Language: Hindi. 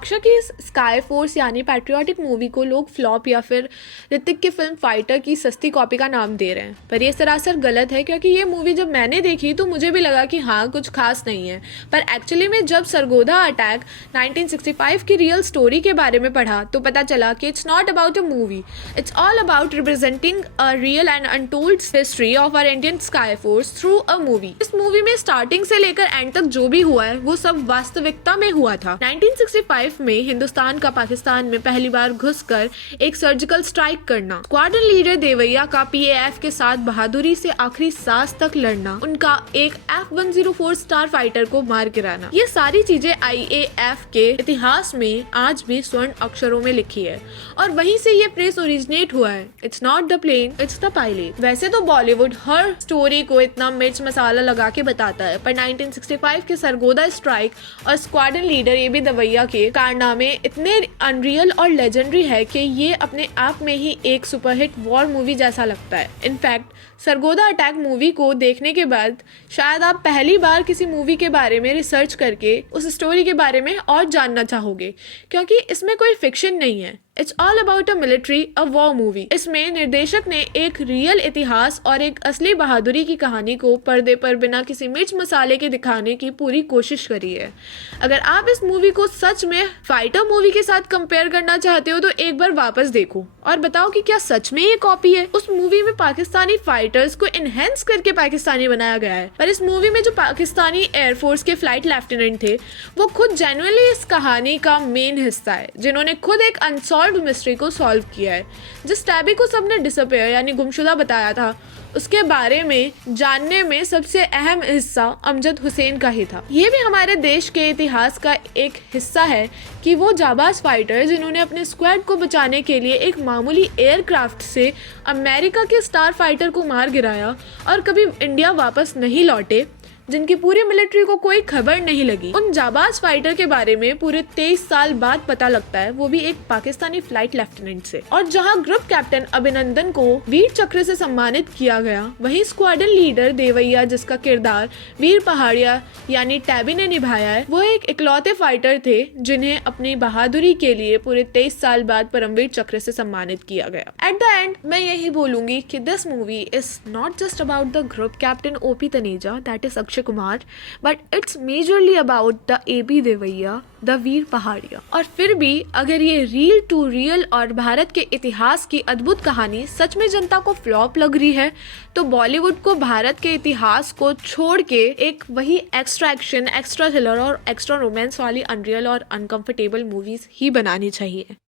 अक्षय की स्काई फोर्स यानी पैट्रियोटिक मूवी को लोग फ्लॉप या फिर ऋतिक की फिल्म फाइटर की सस्ती कॉपी का नाम दे रहे हैं, पर ये सरासर गलत है क्योंकि ये मूवी जब मैंने देखी तो मुझे भी लगा कि हाँ कुछ खास नहीं है, पर एक्चुअली में जब सरगोधा अटैक 1965 की रियल स्टोरी के बारे में पढ़ा तो पता चला कि it's not about a movie, it's all about representing a real and untold history of our Indian sky force through a movie. इस मूवी में स्टार्टिंग से लेकर एंड तक जो भी हुआ है वो सब वास्तविकता में हुआ था। 1965 में हिंदुस्तान का पाकिस्तान में पहली बार घुसकर एक सर्जिकल स्ट्राइक करना, स्क्वाड्रन लीडर देवैया का पीएएफ के साथ बहादुरी से आखिरी सांस तक लड़ना, उनका एक F-104 स्टार फाइटर को मार गिराना, ये सारी चीजें आईएएफ के इतिहास में आज भी स्वर्ण अक्षरों में लिखी है और वहीं से ये फ्रेज ओरिजिनेट हुआ है, it's not the plane it's the pilot. वैसे तो बॉलीवुड हर स्टोरी को इतना मिर्च मसाला लगा के बताता है, पर 1965 के सरगोधा स्ट्राइक और स्क्वाड्रन लीडर एबी देवैया के कारनामे इतने अनरियल और लेजेंडरी है कि ये अपने आप में ही एक सुपरहिट वॉर मूवी जैसा लगता है। इनफैक्ट सरगोधा अटैक मूवी को देखने के बाद शायद आप पहली बार किसी मूवी के बारे में रिसर्च करके उस स्टोरी के बारे में और जानना चाहोगे, क्योंकि इसमें कोई फिक्शन नहीं है, it's all about a military a war movie. इसमें निर्देशक ने एक रियल इतिहास और एक असली बहादुरी की कहानी को पर्दे पर बिना किसी मिर्च मसाले के दिखाने की पूरी कोशिश करी है। अगर आप इस मूवी को सच में फाइटर मूवी के साथ कंपेयर करना चाहते हो तो एक बार वापस देखो और बताओ कि क्या सच में ये कॉपी है। उस मूवी में पाकिस्तानी फाइटर्स को एनहेंस करके पाकिस्तानी बनाया गया है, पर इस मूवी में जो पाकिस्तानी एयरफोर्स के फ्लाइट लेफ्टिनेंट थे वो खुद जेन्युइनली इस कहानी का मेन हिस्सा है, जिन्होंने खुद एक अनसॉल्व्ड मिस्ट्री को सॉल्व किया है। जिस टैबी को सबने डिसअपियर यानी गुमशुदा बताया था उसके बारे में जानने में सबसे अहम हिस्सा अमजद हुसैन का ही था। ये भी हमारे देश के इतिहास का एक हिस्सा है कि वो जाबाज फाइटर जिन्होंने अपने स्क्वाड को बचाने के लिए एक मामूली एयरक्राफ्ट से अमेरिका के स्टार फाइटर को मार गिराया और कभी इंडिया वापस नहीं लौटे, जिनकी पूरी मिलिट्री को कोई खबर नहीं लगी। उन जाबाज फाइटर के बारे में पूरे 23 साल बाद पता लगता है, वो भी एक पाकिस्तानी फ्लाइट लेफ्टिनेंट से। और जहां ग्रुप कैप्टन अभिनंदन को वीर चक्र से सम्मानित किया गया, वहीं स्क्वाड्रन लीडर देवैया जिसका किरदार वीर पहाड़िया यानी टैबी ने निभाया है, वो एक इकलौते फाइटर थे जिन्हें अपनी बहादुरी के लिए पूरे 23 साल बाद परमवीर चक्र से सम्मानित किया गया। एट द एंड मैं यही बोलूंगी कि this movie is not just about the group captain OP Taneja that is Akshay Kumar, but it's majorly about the AB Devaiah, the Veer Pahariya. और फिर भी अगर ये रियल टू रियल और भारत के इतिहास की अद्भुत कहानी सच में जनता को फ्लॉप लग रही है तो बॉलीवुड को भारत के इतिहास को छोड़ के एक वही एक्स्ट्रा एक्शन, एक्स्ट्रा थ्रिलर और एक्स्ट्रा रोमांस वाली अनरियल और अनकंफर्टेबल मूवीज ही बनानी चाहिए।